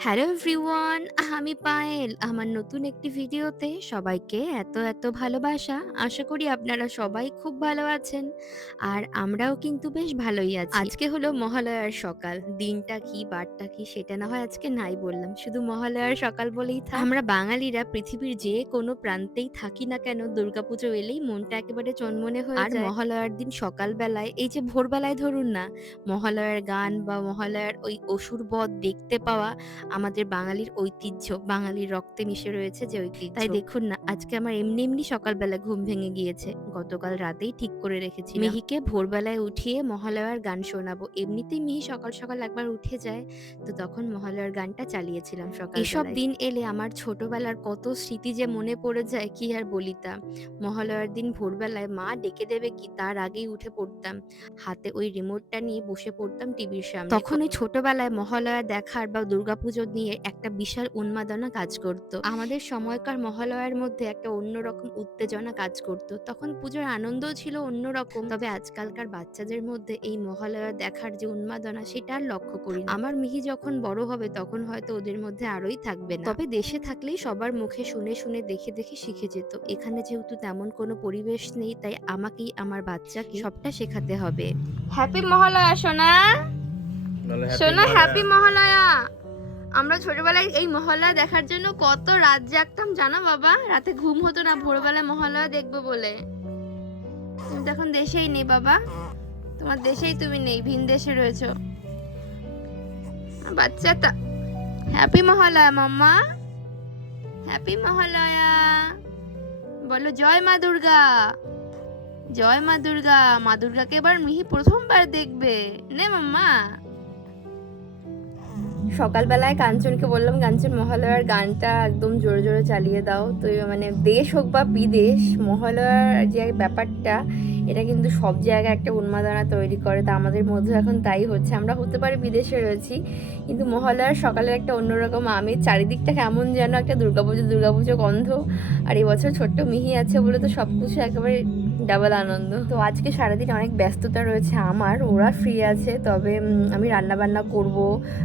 Hello everyone আমি পায়েল। আমার নতুন একটি ভিডিওতে সবাইকে এত এত ভালোবাসা। আশা করি আপনারা সবাই খুব ভালো আছেন। আর আমরাও কিন্তু বেশ ভালোই আছি। আজকে হলো মহালয়ার সকাল। দিনটা কি বারটা কি সেটা না হয় আজকে নাই বললাম। শুধু মহালয়ার সকাল বলেই থাক। আমরা বাঙালিরা পৃথিবীর যে কোনো প্রান্তেই থাকি না কেন দুর্গাপুজো এলেই মনটা একেবারে চনমনে হয়ে আর মহালয়ার দিন সকালবেলায় এই যে ভোরবেলায় ধরুন না মহালয়ার গান বা মহালয়ার ওই অসুর বধ দেখতে পাওয়া আমাদের বাঙালির ঐতিহ্য বাঙালির রক্তে মিশে রয়েছে যে ঐতিহ্য। তাই দেখুন না আজকে আমার এমনি এমনি সকালবেলা ঘুম ভেঙে গিয়েছে। গতকাল রাতেই ঠিক করে রেখেছি মিহিকে ভোরবেলায় উঠিয়ে মহালয়ার গান শোনাবো। এমনিতেই মিহি সকাল সকাল একবার উঠে যায় তো তখন মহালয়ার গানটা চালিয়েছিলাম সকাল এসব দিন এলে আমার ছোটবেলার কত স্মৃতি যে মনে পড়ে যায় কি আর বলিতা মহালয়ার দিন ভোরবেলায় মা ডেকে দেবে কি তার আগেই উঠে পড়তাম। হাতে ওই রিমোটটা নিয়ে বসে পড়তাম টিভির সামনে। তখন ওই ছোটবেলায় মহালয়া দেখার বা দুর্গাপুজো নিয়ে একটা বিশাল উন্মাদনা কাজ করত আমাদের সময়কার মহালয়ার মধ্যে একটা অন্যরকম উত্তেজনা কাজ করত। তখন পুজোর আনন্দও ছিল অন্যরকম তবে আজকালকার বাচ্চাদের মধ্যে এই মহালয়া দেখার যে উন্মাদনা সেটা আর লক্ষ্য করি আমার মিহি যখন বড় হবে তখন হয়তো ওদের মধ্যে আরোই থাকবে না। তবে দেশে থাকলেই সবার মুখে শুনে শুনে দেখে দেখে শিখে যেত। এখানে যেহেতু তেমন কোনো পরিবেশ নেই তাই আমাকেই আমার বাচ্চাকে সবটা শেখাতে হবে। হ্যাপি মহালয়া সোনা। সোনা হ্যাপি মহালয়া। আমরা ছোটবেলায় এই মহালয়া দেখার জন্য কত রাত জাগতাম জানো বাবা? রাতে ঘুম হতো না, ভোরবেলায় মহালয়া দেখব বলে। তুমি তো এখন দেশেই নেই বাবা। তোমার দেশেই তুমি নেই, ভিন দেশে রয়েছো। বাচ্চাটা হ্যাপি মহালয়া মাম্মা। হ্যাপি মহালয়া বলো, জয় মা দুর্গা। জয় মা দুর্গা। মা দুর্গাকে এবার মিহি প্রথমবার দেখবে। নে মাম্মা। সকালবেলায় কাঞ্চনকে বললাম, কাঞ্চন মহালয়ার গানটা একদম জোরে জোরে চালিয়ে দাও। তো মানে দেশ হোক বা বিদেশ, মহালয়ার যে ব্যাপারটা, এটা কিন্তু সব জায়গায় একটা উন্মাদনা তৈরি করে। তা আমাদের মধ্যে এখন তাই হচ্ছে। আমরা হতে পারি বিদেশে রয়েছি, কিন্তু মহালয়ার সকালের একটা অন্যরকম আমি চারিদিকটা কেমন যেন একটা দুর্গাপুজো দুর্গাপুজো গন্ধ। আর এবছর ছোট্ট মিহি আছে বলে তো সব কিছু একেবারে ডাবল আনন্দ। তো আজকে সারাদিন অনেক ব্যস্ততা রয়েছে আমার, ওরা ফ্রি আছে, তবে আমি রান্না বান্না করব,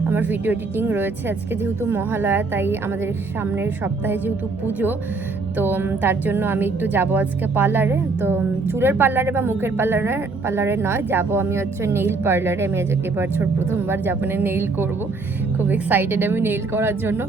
আমার ভিডিও এডিটিং রয়েছে। আজকে যেহেতু মহালয়া, তাই আমাদের সামনের সপ্তাহে যেহেতু পুজো তো তার জন্য আমি একটু যাব আজকে পার্লারে। তো চুলের পার্লারে বা মুখের পার্লারে পার্লারে নয় যাব আমি হচ্ছে নেইল পার্লারে আমি আজকে এবছর প্রথমবার জাপানে নেইল করব। খুব এক্সাইটেড আমি নেইল করার জন্য।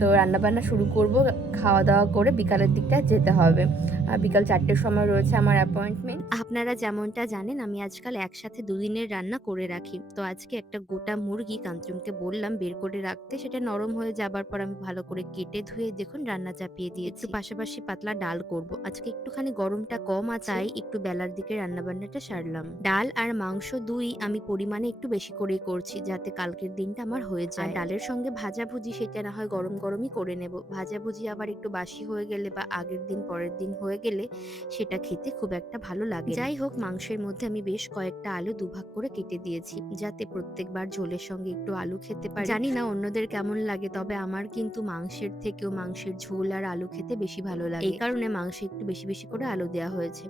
তো রান্নাবান্না শুরু করব খাওয়া দাওয়া করে বিকালের দিকটা যেতে হবে। আর বিকাল চারটের সময় রয়েছে আমার অ্যাপয়েন্টমেন্ট আপনারা যেমনটা জানেন আমি আজকাল একসাথে দুদিনের রান্না করে রাখি। তো আজকে একটা গোটা মুরগি কাঞ্চনকে বললাম বের করে রাখতে। সেটা নরম হয়ে যাবার পর আমি ভালো করে কেটে ধুয়ে দেখুন রান্না চাপিয়ে দিয়েছি। পাশাপাশি পাতলা ডাল করব। আজকে একটুখানি গরমটা কম আছে তাই একটু বেলার দিকে রান্না বান্নাটা সারলাম। ডাল আর মাংস দুই আমি পরিমাণে একটু বেশি করেই করছি যাতে কালকের দিনটা আমার হয়ে যায়। ডালের সঙ্গে ভাজাভুজি সেটা না হয় গরম গরমই করে নেব। ভাজাভুজি আবার একটু বাসি হয়ে গেলে বা আগের দিন পরের দিন হয়ে গেলে সেটা খেতে খুব একটা ভালো লাগে যাই হোক মাংসের মধ্যে আমি বেশ কয়েকটা আলু দুভাগ করে কেটে দিয়েছি যাতে প্রত্যেকবার ঝোলের সঙ্গে একটু আলু খেতে পারি। জানি না অন্যদের কেমন লাগে তবে আমার কিন্তু মাংসের থেকেও মাংসের ঝোল আর আলু খেতে বেশি ভালো লাগে এই কারণে মাংসে একটু বেশি বেশি করে আলু দেওয়া হয়েছে।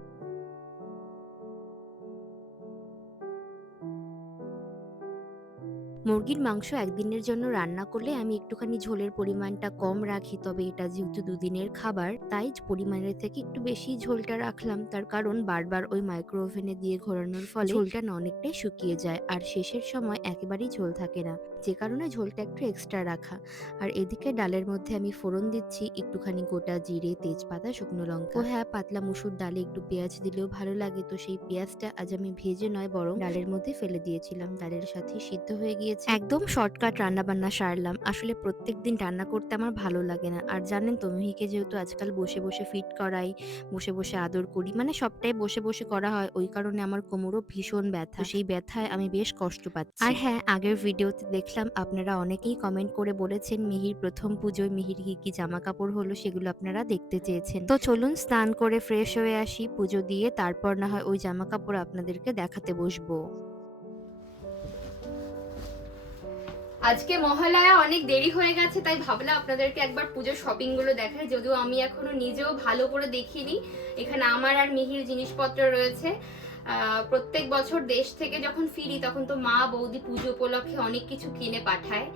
মুরগির মাংস একদিনের জন্য রান্না করলে আমি একটুখানি ঝোলের পরিমাণটা কম রাখি তবে এটা যেহেতু দুদিনের খাবার তাই পরিমাণের থেকে একটু বেশি ঝোলটা রাখলাম। তার কারণ বারবার ওই মাইক্রো ওভেনে দিয়ে ঘোরানোর ফলে ঝোলটা না অনেকটাই শুকিয়ে যায় আর শেষের সময় একেবারেই ঝোল থাকে না। যে কারণে ঝোলটা একটু এক্সট্রা রাখা। আর এদিকে ডালের মধ্যে আমি ফোড়ন দিচ্ছি একটুখানি গোটা জিরে তেজপাতা শুকনো লঙ্কা। ও হ্যাঁ পাতলা মুসুর ডালে একটু পেঁয়াজ দিলেও ভালো লাগে। তো সেই পেঁয়াজটা আজ আমি ভেজে নয় বরং ডালের মধ্যে ফেলে দিয়েছিলাম। ডালের সাথে সিদ্ধ হয়ে গিয়েছে। একদম শর্টকাট রান্না বান্না সারলাম। আসলে প্রত্যেক দিন রান্না করতে আমার ভালো লাগে না। আর জানেন তো মিহিকে যেহেতু আজকাল বসে বসে ফিট করাই বসে বসে আদর করি মানে সবটাই বসে বসে করা হয় ওই কারণে আমার কোমরও ভীষণ ব্যথা। সেই ব্যথায় আমি বেশ কষ্ট পাচ্ছি। আর হ্যাঁ আগের ভিডিওতে দেখলাম আপনারা অনেকেই কমেন্ট করে বলেছেন, মিহির প্রথম পুজোয় মিহির কি কি জামা কাপড় হলো সেগুলো আপনারা দেখতে চেয়েছেন। তো চলুন স্নান করে ফ্রেশ হয়ে আসি, পুজো দিয়ে তারপর না হয় ওই জামা কাপড় আপনাদেরকে দেখাতে বসবো। আজকে মহালয়া অনেক দেরি হয়ে গেছে, তাই ভাবলাম আপনাদেরকে একবার পুজোর শপিংগুলো দেখাই। যদিও আমি এখনও নিজেও ভালো করে দেখিনি। এখানে আমার আর মিহির জিনিসপত্র রয়েছে। প্রত্যেক বছর দেশ থেকে যখন ফিরি, তখন তো মা, বৌদি পুজো উপলক্ষে অনেক কিছু কিনে পাঠায়।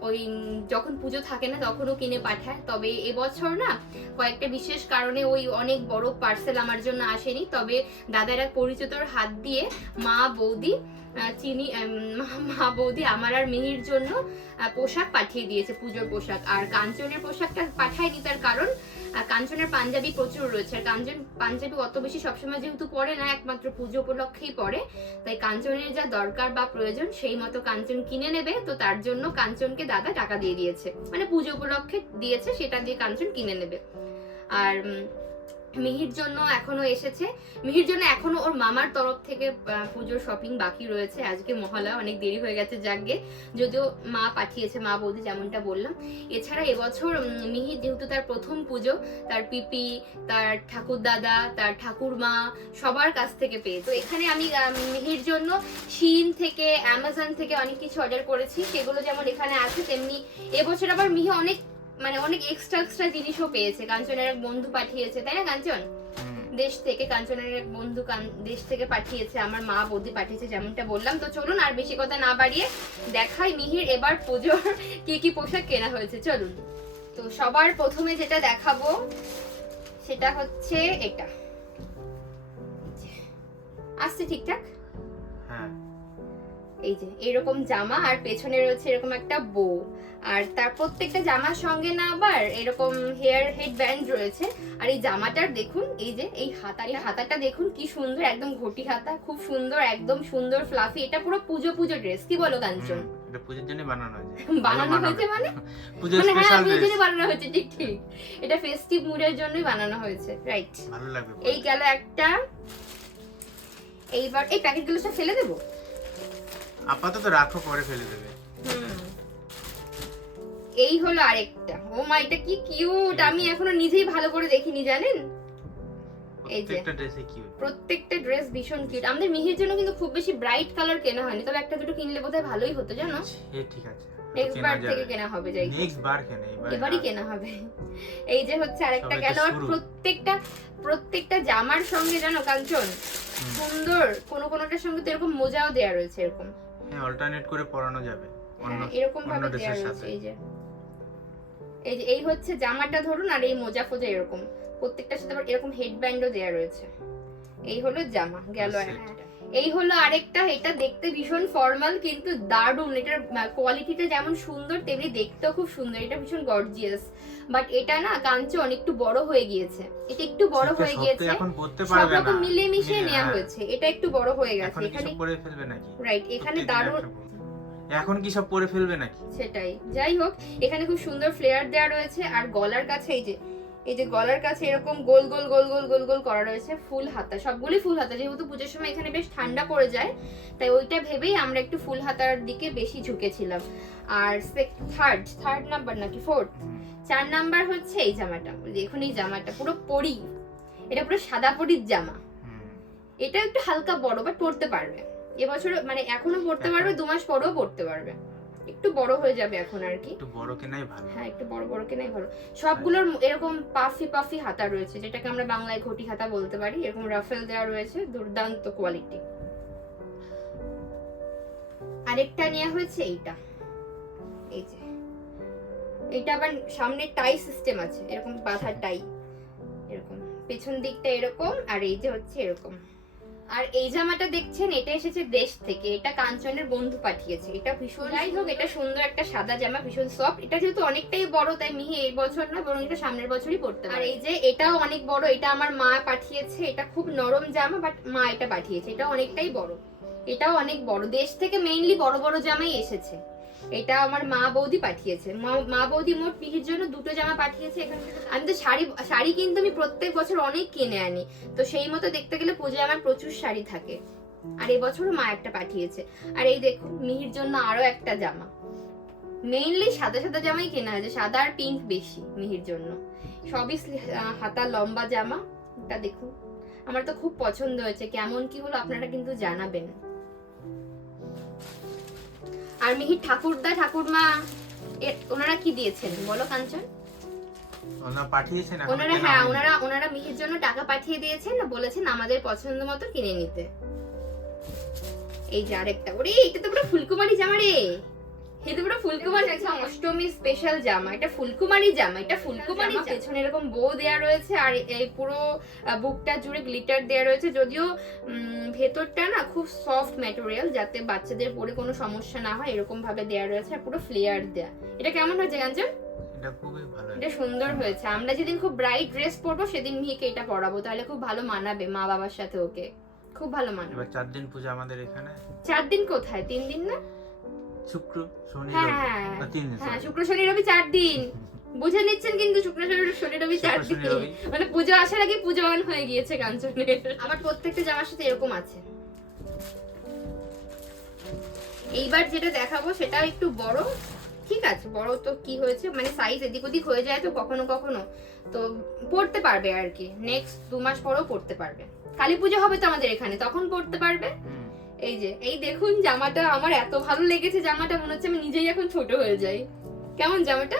ওই যখন পুজো থাকে না, তখনও কিনে পাঠায়। তবে এবছর না, কয়েকটা বিশেষ কারণে ওই অনেক বড় পার্সেল আমার জন্য আসেনি। তবে দাদার এক পরিচিতর হাত দিয়ে মা, বৌদি চিনি মা- বৌদি আমার আর মেহির জন্য পোশাক পাঠিয়ে দিয়েছে, পুজোর পোশাক। আর কাঞ্চনের পোশাকটা পাঠায়নি তার কারণ আহ, কাঞ্চনের পাঞ্জাবি প্রচুর রয়েছে। আর কাঞ্চন পাঞ্জাবি অত বেশি সবসময় যেহেতু পরে না একমাত্র পুজো উপলক্ষেই পরে। তাই কাঞ্চনের যা দরকার বা প্রয়োজন সেই মতো কাঞ্চন কিনে নেবে। তো তার জন্য কাঞ্চনকে দাদা টাকা দিয়ে দিয়েছে। মানে পুজো উপলক্ষে দিয়েছে সেটা দিয়ে কাঞ্চন কিনে নেবে। আর মিহির জন্য এখনও এসেছে। মিহির জন্য এখনও ওর মামার তরফ থেকে পুজোর শপিং বাকি রয়েছে। আজকে মহালয়া অনেক দেরি হয়ে গেছে যাকগে যদিও মা পাঠিয়েছে, মা বৌদি যেমনটা বললাম। এছাড়া এবছর মিহির যেহেতু তার প্রথম পুজো, তার পিপি, তার ঠাকুর দাদা, তার ঠাকুরমা সবার কাছ থেকে পেয়ে। তো এখানে আমি মিহির জন্য শিন থেকে অ্যামাজন থেকে অনেক কিছু অর্ডার করেছি। সেগুলো যেমন এখানে আছে, তেমনি এবছর আবার মিহি অনেক মানে অনেক এক্সট্রা এক্সট্রা জিনিসও পেয়েছে। কাঞ্চনের এক বন্ধু পাঠিয়েছে তাই না কাঞ্চন? দেশ থেকে কাঞ্চনের এক বন্ধু দেশ থেকে পাঠিয়েছে আমার মা বৌদি পাঠিয়েছে যেমনটা বললাম। তো চলুন আর বেশি কথা না বাড়িয়ে দেখাই মিহির এবার পুজোর কি কি পোশাক কেনা হয়েছে। চলুন। তো সবার প্রথমে যেটা দেখাবো সেটা হচ্ছে এটা। আসছে ঠিকঠাক? এই যে এরকম জামা আর পেছনে রয়েছে এরকম একটা বো আর তার প্রত্যেকটা জামার সঙ্গে না আবার এরকম হেয়ার হেড ব্যান্ড রয়েছে। আর এই জামাটার দেখুন এই যে এই হাতা এই হাতাটা দেখুন কি সুন্দর একদম ঘটি হাতা খুব সুন্দর একদম সুন্দর ফ্লাফি এটা পুরো পুজো পুজো ড্রেস কি বলো কাঞ্চন? এটা পুজোর জন্য বানানো হয়েছে। বানানো হয়েছে মানে? পুজোর মানে হ্যাঁ স্পেশাল ড্রেস জন্য বানানো হয়েছে ঠিক ঠিক। এটা ফেস্টিভ মুডের জন্যই বানানো হয়েছে রাইট ভালো লাগবে এই গেল একটা এইবার এই প্যাকেটগুলো সব ফেলে দেবো? আপাতত রাখো পরে ফেলে দেবে। এই হলো আরেকটা। ও মা এটা কি কিউট আমি এখনও নিজেই ভালো করে দেখিনি জানেন? এই যে। প্রত্যেকটা ড্রেসে ভীষণ কিউট আমাদের মিহির জন্য কিন্তু খুব বেশি ব্রাইট কালার কেনা হয়নি তবে একটা দুটো কিনলে বোধহয় ভালোই হতো জানো? ঠিক আছে। নেক্সট বার থেকে কেনা হবে যাই হোক। নেক্সট বার কেনে এবারই কেনা হবে। এই যে হচ্ছে আরেকটা গেল আর প্রত্যেকটা প্রত্যেকটা জামার সঙ্গে জানো কাঞ্চন সুন্দর কোনো কোনোটার সঙ্গে তো এরকম মোজাও দেয়া রয়েছে এরকম। হ্যাঁ অল্টারনেট করে পরানো যাবে অন্য হ্যাঁ এরকম ভাবে দেওয়া দেয়া রয়েছে এই যে। এই যে এই হচ্ছে জামাটা ধরুন আর এই মোজা ফোজা এরকম। প্রত্যেকটার সাথে আবার এরকম হেডব্যান্ডও দেয়া রয়েছে। এই হলো জামা গেল. একটা। এই হলো আরেকটা এটা দেখতে ভীষণ ফর্মাল কিন্তু দারুণ। এটার কোয়ালিটিটা যেমন সুন্দর তেমনি দেখতেও খুব সুন্দর। এটা ভীষণ গর্জিয়াস বাট এটা না কাঞ্চন একটু বড় হয়ে গিয়েছে। এটা একটু বড় হয়ে গিয়েছে। সব পারবে না। রকম মিলিয়ে মিশিয়ে নেওয়া হ্যাঁ। হয়েছে। এটা একটু বড় হয়ে গেছে। এখানে সব পরে ফেলবে নাকি? রাইট এখানে দারুণ এখন কি সব পরে ফেলবে নাকি? সেটাই। যাই হোক এখানে খুব সুন্দর ফ্লেয়ার দেওয়া রয়েছে। আর গলার কাছে এই যে এই যে গলার কাছে এরকম গোল গোল গোল গোল গোল গোল করা রয়েছে ফুল হাতা। সবগুলি ফুল হাতা, যেহেতু পুজোর সময় এখানে বেশ ঠান্ডা পড়ে যায়, তাই ওইটা ভেবেই আমরা একটু ফুল হাতার দিকে বেশি ঝুঁকেছিলাম। আর থার্ড থার্ড নাম্বার নাকি ফোর্থ চার নাম্বার হচ্ছে এই জামাটা। দেখুন এই জামাটা পুরো পরি। এটা পুরো সাদা পরির জামা। এটা একটু হালকা বড় বাট পড়তে পারবে। এবছর মানে এখনও পড়তে পারবে, দু মাস পরেও পড়তে পারবে। একটু বড় হয়ে যাবে এখন আর কি। একটু বড় কেনাই ভালো। হ্যাঁ একটু বড় বড় কেনাই ভালো। সবগুলোর এরকম পাফি পাফি হাতা রয়েছে যেটাকে আমরা বাংলায় ঘটি হাতা বলতে পারি। এরকম রাফেল দেওয়া রয়েছে দুর্দান্ত কোয়ালিটি আরেকটা নেওয়া হয়েছে এইটা। এই যে। এটা আবার সামনে টাই সিস্টেম আছে এরকম বাঁধার টাই এরকম। পেছন দিকটা এরকম আর এই যে হচ্ছে এরকম। আর এই জামাটা দেখছেন এটা এসেছে দেশ থেকে এটা কাঞ্চনের বন্ধু পাঠিয়েছে। এটা ভীষণ যাই হোক এটা সুন্দর একটা সাদা জামা ভীষণ সফট এটা যেহেতু অনেকটাই বড় তাই মিহি এই বছর না বরং এটা সামনের বছরই পড়তে আর এই যে এটাও অনেক বড় এটা আমার মা পাঠিয়েছে এটা খুব নরম জামা বাট মা এটা পাঠিয়েছে এটা অনেকটাই বড়। এটাও অনেক বড়। দেশ থেকে মেইনলি বড় বড় জামাই এসেছে। এটা আমার মা বৌদি পাঠিয়েছে। মা- বৌদি মোট পিহির জন্য দুটো জামা পাঠিয়েছে এখান। থেকে আমি তো শাড়ি শাড়ি কিন্তু আমি প্রত্যেক বছর অনেক কিনে আনি। তো সেই মতো দেখতে গেলে পুজোয় আমার প্রচুর শাড়ি থাকে। আর এবছরও মা একটা পাঠিয়েছে। আর এই দেখুন, মিহির জন্য আরও একটা জামা। মেইনলি সাদা সাদা জামাই কেনা হয়েছে, সাদা আর পিঙ্ক বেশি মিহির জন্য। সবই হাতা লম্বা জামা। এটা দেখুন, আমার তো খুব পছন্দ হয়েছে। কেমন কি হলো আপনারা কিন্তু জানাবেন। আর মিহির ঠাকুরদা ঠাকুরমা এ- ওনারা কি দিয়েছেন? বলো কাঞ্চন। ওনারা পাঠিয়েছেন ওনারা হ্যাঁ ওনারা ওনারা মিহির জন্য টাকা পাঠিয়ে দিয়েছেন বলেছেন আমাদের পছন্দ মতো কিনে নিতে। এই যে আরেকটা। ওরে এটা তো পুরো ফুলকুমারি জামা রে। ফুলকুমারি অষ্টমী স্পেশাল জামা এটা ফুলকুমারি জামা এটা ফুলকুমারি জামা পেছনে এরকম বো দেয়া রয়েছে আর এই পুরো বুকটা জুড়ে গ্লিটার দেয়া রয়েছে যদিও ভেতরটা না খুব সফট ম্যাটেরিয়াল যাতে বাচ্চাদের পরে কোনো সমস্যা না হয় এরকম ভাবে দেয়া রয়েছে আর পুরো ফ্লেয়ার দেয়া। এটা কেমন হয়েছে কাঞ্চন এটা খুবই ভালো এটা সুন্দর হয়েছে। আমরা যেদিন খুব ব্রাইট ড্রেস পরবো সেদিন মিহিকে এটা পরাবো। তাহলে খুব ভালো মানাবে মা বাবার সাথে ওকে। খুব ভালো মানাবে। চার দিন পূজা আমাদের এখানে। চার দিন কোথায়? তিন দিন না? শুক্র শনি হ্যাঁ হ্যাঁ। তিন দিন হ্যাঁ শুক্র শনি রবি চার দিন। বুঝে নিচ্ছেন কিন্তু শুক্র শনি রবি চার দিন। মানে পুজো আসার আগে পুজো অন হয়ে গিয়েছে কাঞ্চনের আবার প্রত্যেকটা জামার সাথে এরকম আছে। এইবার যেটা দেখাবো সেটা একটু বড়। ঠিক আছে বড় তো কি হয়েছে? মানে সাইজ এদিক ওদিক হয়ে যায় তো কখনো কখনো। তো পড়তে পারবে আর কি। নেক্সট দু মাস পরেও পড়তে পারবে। কালী পুজো হবে তো আমাদের এখানে। তখন পড়তে পারবে। এই যে এই দেখুন জামাটা আমার এত ভালো লেগেছে জামাটা মনে হচ্ছে আমি নিজেই এখন ছোট হয়ে যাই। কেমন জামাটা?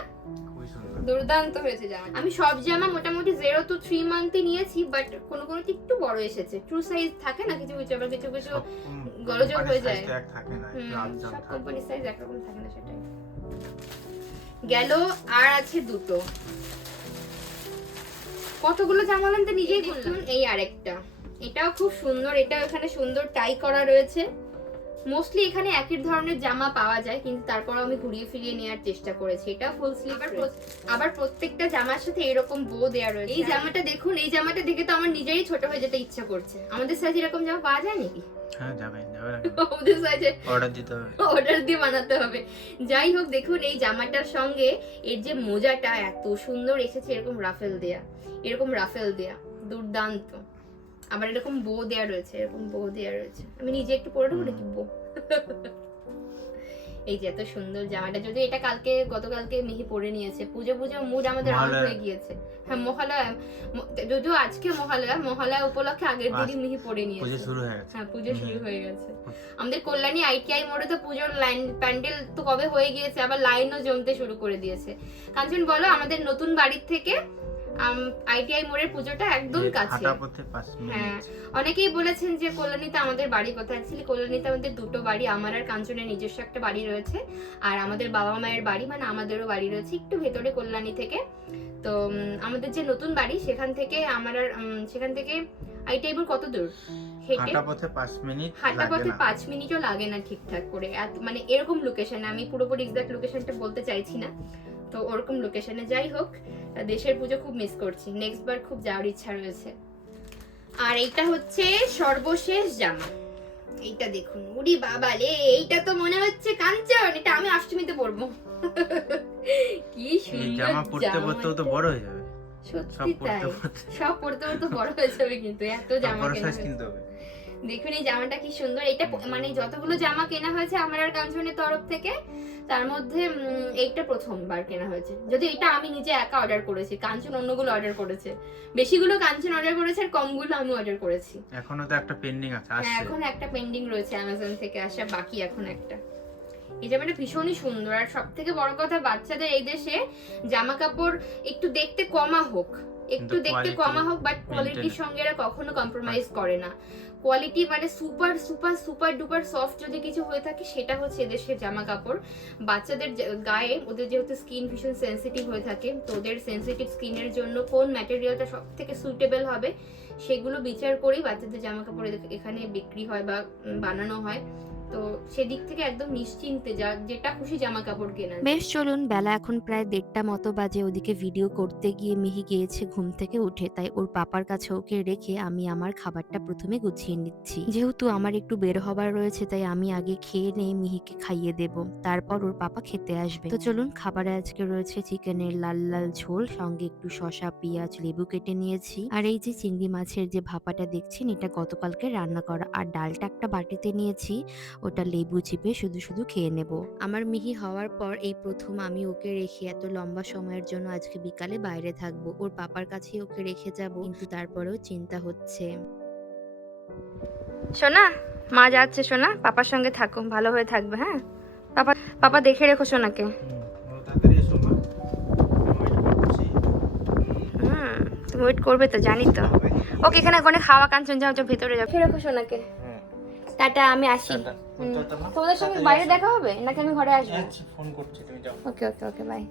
দুর্দান্ত হয়েছে জামা আমি সব জামা মোটামুটি জিরো টু থ্রি মান্থে নিয়েছি বাট কোনো কোনো একটু বড় এসেছে। ট্রু সাইজ থাকে না কিছু কিছু আবার কিছু কিছু কোম্পানির হয়ে যায়। সব কোম্পানির সাইজ একরকম থাকে না সেটাই। গেল আর আছে দুটো। কতগুলো জামা আনতে নিজেই বললাম এই আরেকটা। এটাও খুব সুন্দর এটা এখানে সুন্দর টাই করা রয়েছে। মোস্টলি এখানে একই ধরনের জামা পাওয়া যায় কিন্তু তারপর আমি ঘুরিয়ে ফিরিয়ে নেওয়ার চেষ্টা করেছি। এটা ফুল স্লিভ আবার প্রত্যেকটা জামার সাথে এরকম বো দেয়া রয়েছে। এই জামাটা দেখুন এই জামাটা দেখে তো আমার নিজেরই ছোট হয়ে যেতে ইচ্ছা করছে। আমাদের সাইজ এরকম জামা পাওয়া যায় নাকি? হ্যাঁ যাবে যাবে আমাদের সাইজে অর্ডার দিতে হবে। অর্ডার দিয়ে বানাতে হবে। যাই হোক দেখুন এই জামাটার সঙ্গে এর যে মোজাটা এত সুন্দর এসেছে এরকম রাফেল দেয়া। এরকম রাফেল দেয়া। দুর্দান্ত। আবার এরকম বো দেয়া রয়েছে এরকম বো দেয়া রয়েছে। আমি নিজে একটু পরে নেব নাকি? বো এই যে এত সুন্দর জামাটা যদি এটা কালকে গতকালকে মিহি পরে নিয়েছে। পুজো পুজো মুড আমাদের অন হয়ে গিয়েছে। হ্যাঁ মহালয়া। যদিও আজকে মহালয়া মহালয়া উপলক্ষে আগের দিনই মিহি পরে পুজো নিয়েছে শুরু হয়ে গেছে। হ্যাঁ পুজো শুরু হয়ে গেছে। আমাদের কল্যাণী আইটিআই মোড়ে তো পুজোর লাইন প্যান্ডেল তো কবে হয়ে গিয়েছে আবার লাইনও জমতে শুরু করে দিয়েছে। কাঞ্চন বলো আমাদের নতুন বাড়ির থেকে আইটিআই মোড়ের পুজোটা একদম কাছে হ্যাঁ। অনেকেই বলেছেন যে কল্যাণীতে আমাদের বাড়ি কোথায়? অ্যাকচুয়ালি কল্যাণীতে আমাদের দুটো বাড়ি আমার আর কাঞ্চনের নিজস্ব একটা বাড়ি রয়েছে আর আমাদের বাবা মায়ের বাড়ি মানে আমাদেরও বাড়ি রয়েছে একটু ভেতরে কল্যাণী থেকে। তো আমাদের যে নতুন বাড়ি সেখান থেকে আমার আর সেখান থেকে আইটিআই মোড় কত দূর? হেঁটে? পথে পাঁচ মিনিট হাঁটা পথে পাঁচ মিনিটও লাগে না ঠিকঠাক করে। মানে এরকম লোকেশনে আমি পুরোপুরি এক্সাক্ট লোকেশনটা বলতে চাইছি না। তো ওরকম লোকেশনে যাই হোক দেশের পুজো খুব মিস করছি। নেক্সট বার খুব যাওয়ার ইচ্ছা রয়েছে। আর এইটা হচ্ছে সর্বশেষ জামা। এইটা দেখুন। উড়ি বাবা রে এইটা তো মনে হচ্ছে কাঞ্চন। এটা আমি অষ্টমীতে পরবো। কি সুন্দর জামা পরতে পরতেও তো বড় হয়ে যাবে। সত্যি তাই পরতে পরতে। সব পড়তে পড়তে বড় হয়ে যাবে কিন্তু এত জামা। কিনতে হবে। দেখুন এই জামাটা কি সুন্দর। এটা মানে যতগুলো জামা কেনা হয়েছে আমার আর কাঞ্চনের তরফ থেকে তার মধ্যে এইটা প্রথমবার কেনা হয়েছে। যদি এটা আমি নিজে একা অর্ডার করেছি কাঞ্চন অন্যগুলো অর্ডার করেছে। বেশিগুলো কাঞ্চন অর্ডার করেছে আর কমগুলো আমি অর্ডার করেছি। এখনও তো একটা পেন্ডিং আছে হ্যাঁ এখন একটা পেন্ডিং রয়েছে অ্যামাজন থেকে আসা বাকি এখন একটা। এই জামাটা ভীষণই সুন্দর আর সব থেকে বড় কথা বাচ্চাদের এই দেশে জামা কাপড় একটু দেখতে কমা হোক একটু দেখতে কমা হোক বাট কোয়ালিটির সঙ্গে এরা কখনো কম্প্রোমাইজ করে না। কোয়ালিটি মানে super super super duper soft যদি কিছু হয়ে থাকে, সেটা হচ্ছে এদেশের জামা কাপড় বাচ্চাদের গায়ে ওদের যেহেতু স্কিন ভীষণ সেন্সিটিভ হয়ে থাকে, তো ওদের সেন্সিটিভ স্কিনের জন্য কোন ম্যাটেরিয়ালটা সব থেকে সুইটেবল হবে, সেগুলো বিচার করেই বাচ্চাদের জামা কাপড় এখানে বিক্রি হয় বা বানানো হয়। তো সেদিক থেকে একদম নিশ্চিন্তে যা, যেটা খুশি জামা কাপড় কেনা বেশ, চলুন, বেলা এখন প্রায় দেড়টা মতো বাজে। ওদিকে ভিডিও করতে গিয়ে মিহি গিয়েছে ঘুম থেকে উঠে। তাই ওর পাপার কাছে ওকে রেখে আমি আমার খাবারটা প্রথমে গুছিয়ে নিচ্ছি। যেহেতু আমার একটু বের হবার রয়েছে, তাই আমি আগে খেয়ে নিয়ে মিহিকে খাইয়ে দেব। তারপর ওর পাপা খেতে আসবে। তো চলুন, খাবারে আজকে রয়েছে চিকেনের লাল লাল ঝোল, সঙ্গে একটু শশা পেঁয়াজ, লেবু কেটে নিয়েছি। আর এই যে চিংড়ি মাছের যে ভাপাটা দেখছেন, এটা গতকালকে রান্না করা। আর ডালটা একটা বাটিতে নিয়েছি। ওটা লেবু চিপে শুধু শুধু খেয়ে নেব। আমার মিহি হওয়ার পর এই প্রথম আমি ওকে রেখে এত লম্বা সময়ের জন্য আজকে বিকালে বাইরে থাকব। ওর পাপার কাছেই ওকে রেখে যাব। কিন্তু তারপরেও চিন্তা হচ্ছে। সোনা মা যাচ্ছে সোনা। পাপার সঙ্গে থাকো ভালো হয়ে থাকবে হ্যাঁ? পাপা পাপা দেখে রেখো সোনাকে। তুমি ওয়েট করবে তো জানি তো। ওকে এখানে ওখানে খাওয়া কাঞ্চন যাও যাও ভিতরে যাও। রেখো সোনাকে। টাটা আমি আসি। হুম। তোমাদের সঙ্গে বাইরে দেখা হবে? নাকি আমি ঘরে আসব? আচ্ছা ফোন করছি তুমি যাও। ওকে ওকে ওকে বাই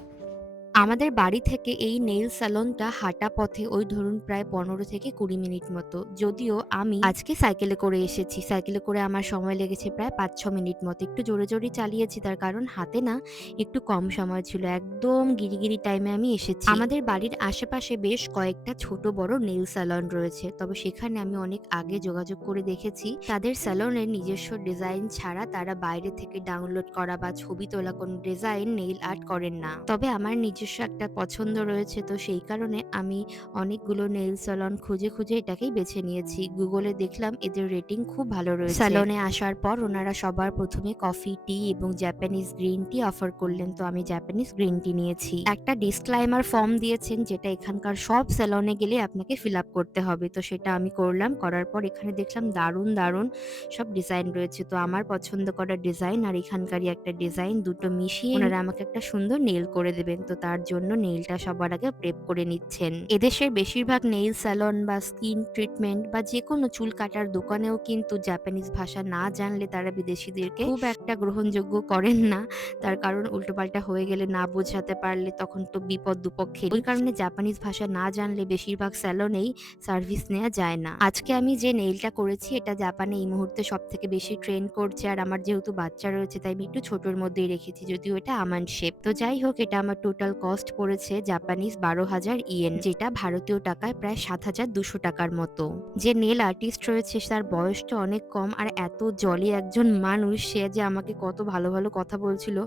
আমাদের বাড়ি থেকে এই নেইল স্যালনটা হাঁটা পথে ওই ধরুন প্রায় পনেরো থেকে কুড়ি মিনিট মতো। যদিও আমি আজকে সাইকেলে করে এসেছি। সাইকেলে করে আমার সময় লেগেছে প্রায় পাঁচ ছ মিনিট মতো। একটু জোরে জোরে চালিয়েছি, তার কারণ হাতে না একটু কম সময় ছিল। একদম গিরিগিরি টাইমে আমি এসেছি। আমাদের বাড়ির আশেপাশে বেশ কয়েকটা ছোট বড় নেইল স্যালন রয়েছে। তবে সেখানে আমি অনেক আগে যোগাযোগ করে দেখেছি। তাদের স্যালনের নিজস্ব ডিজাইন ছাড়া তারা বাইরে থেকে ডাউনলোড করা বা ছবি তোলা কোনো ডিজাইন, নেইল আর্ট করেন না। তবে আমার নিজস্ব একটা পছন্দ রয়েছে তো সেই কারণে আমি অনেকগুলো নেইল স্যালন খুঁজে খুঁজে এটাকেই বেছে নিয়েছি। গুগলে দেখলাম এদের রেটিং খুব ভালো রয়েছে। স্যালনে আসার পর ওনারা সবার প্রথমে কফি টি এবং জাপানিজ গ্রিন টি অফার করলেন তো আমি জাপানিজ গ্রিন টি নিয়েছি। একটা ডিসক্লাইমার ফর্ম দিয়েছেন যেটা এখানকার সব স্যালনে গেলে আপনাকে ফিল আপ করতে হবে তো সেটা আমি করলাম করার পর এখানে দেখলাম দারুণ দারুণ সব ডিজাইন রয়েছে তো আমার পছন্দ করা ডিজাইন আর এখানকারই একটা ডিজাইন দুটো মিশিয়ে ওনারা আমাকে একটা সুন্দর নেইল করে দেবেন তো তার জন্য নেইলটা সবার আগে প্রেপ করে নিচ্ছেন। এদেশের বেশিরভাগ নেইল স্যালন বা স্কিন ট্রিটমেন্ট বা যে কোনো চুল কাটার দোকানেও কিন্তু জাপানিজ ভাষা না জানলে তারা বিদেশিদেরকে খুব একটা গ্রহণযোগ্য করেন না। তার কারণ উল্টোপাল্টা হয়ে গেলে না বোঝাতে পারলে তখন তো বিপদ দুপক্ষে ওই কারণে জাপানিজ ভাষা না জানলে বেশিরভাগ স্যালনেই সার্ভিস নেওয়া যায় না। আজকে আমি যে নেইলটা করেছি, এটা জাপানে এই মুহূর্তে সব থেকে বেশি ট্রেন্ড করছে। আর আমার যেহেতু বাচ্চা রয়েছে, তাই আমি একটু ছোটর মধ্যেই রেখেছি, যদিও এটা আমান শেপ তো যাই হোক, এটা আমার টোটাল কস্ট পড়েছে জাপানিজ বারো হাজার ইয়েন, যেটা ভারতীয় টাকায় প্রায় সাত হাজার দুশো টাকার মতো। যে নেল আর্টিস্ট রয়েছে, তার বয়সটা অনেক কম আর এত জলি একজন মানুষ, সে যে আমাকে কত ভালো ভালো কথা বলছিল।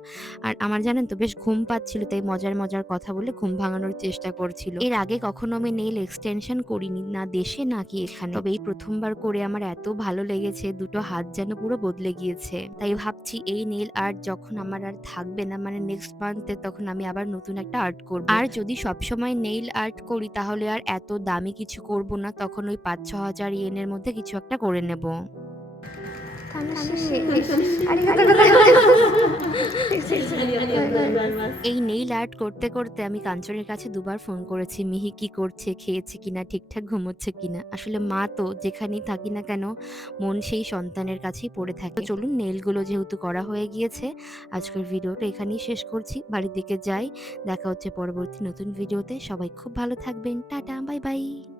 আর আমার জানেন তো, বেশ ঘুম পাচ্ছিল, তাই মজার মজার কথা বলে ঘুম ভাঙানোর চেষ্টা করছিল। এর আগে কখনো আমি নেল এক্সটেনশন করিনি, না দেশে নাকি এখানে। তবে এই প্রথমবার করে আমার এত ভালো লেগেছে, দুটো হাত যেন পুরো বদলে গিয়েছে। তাই ভাবছি, এই নেল আর্ট যখন আমার আর থাকবে না মানে নেক্সট মান্থে তখন আমি আবার নতুন একটা আর্ট করব। আর যদি সবসময় নেইল আর্ট করি, তাহলে আর এত দামি কিছু করব না, তখন ওই পাঁচ ছ হাজার ইয়েনের মধ্যে কিছু একটা করে নেব। এই নেইল আর্ট করতে করতে আমি কাঞ্চনের কাছে দুবার ফোন করেছি, মিহি কি করছে, খেয়েছে কিনা, ঠিকঠাক ঘুমোচ্ছে কিনা। আসলে মা তো যেখানেই থাকি না কেন, মন সেই সন্তানের কাছেই পড়ে থাকে। চলুন নেইলগুলো যেহেতু করা হয়ে গিয়েছে, আজকের ভিডিওটা এখানেই শেষ করছি। বাড়ির দিকে যাই, দেখা হচ্ছে পরবর্তী নতুন ভিডিওতে। সবাই খুব ভালো থাকবেন। Tata, bye bye.